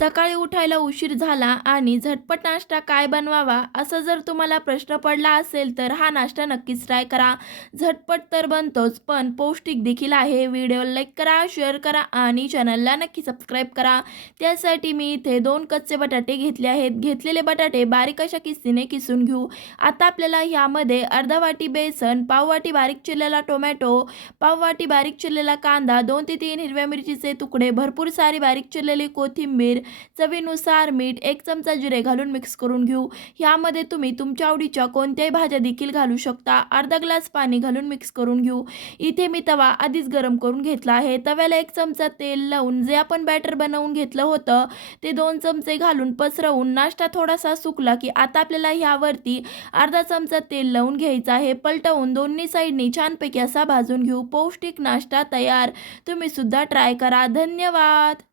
सकाळी उठायला उशीर झाला आणि झटपट नाश्ता काय बनवावा असं जर तुम्हाला प्रश्न पडला असेल तर हा नाश्ता नक्कीच ट्राय करा. झटपट तर बनतोच पण पौष्टिक देखील आहे. व्हिडिओ लाईक करा शेअर करा आणि चॅनलला नक्की सबस्क्राईब करा. त्यासाठी मी इथे दोन कच्चे बटाटे घेतले आहेत. घेतलेले बटाटे बारीक अशा किस्तीने किसून घेऊ. आता आपल्याला ह्यामध्ये अर्धा वाटी बेसन पाव वाटी बारीक चिरलेला टोमॅटो पाव वाटी बारीक चिरलेला कांदा दोन ते तीन हिरव्या मिरचीचे तुकडे भरपूर सारी बारीक चिरलेली कोथिंबीर चवीनुसार मीठ एक चमचा जिरे घालून मिक्स करून घेऊ. ह्यामध्ये तुम्ही तुमच्या आवडीच्या कोणत्याही भाज्या देखील घालू शकता. अर्धा ग्लास पाणी घालून मिक्स करून घेऊ. इथे मी तवा आधीच गरम करून घेतला आहे. तव्याला एक चमचा तेल लावून जे आपण बॅटर बनवून घेतलं होतं ते दोन चमचे घालून पसरवून नाश्ता थोडासा सुकला की आता आपल्याला ह्यावरती अर्धा चमचा तेल लावून घ्यायचं आहे. पलटवून दोन्ही साईडनी छानपैकी असा भाजून घेऊ. पौष्टिक नाश्ता तयार. तुम्ही सुद्धा ट्राय करा. धन्यवाद!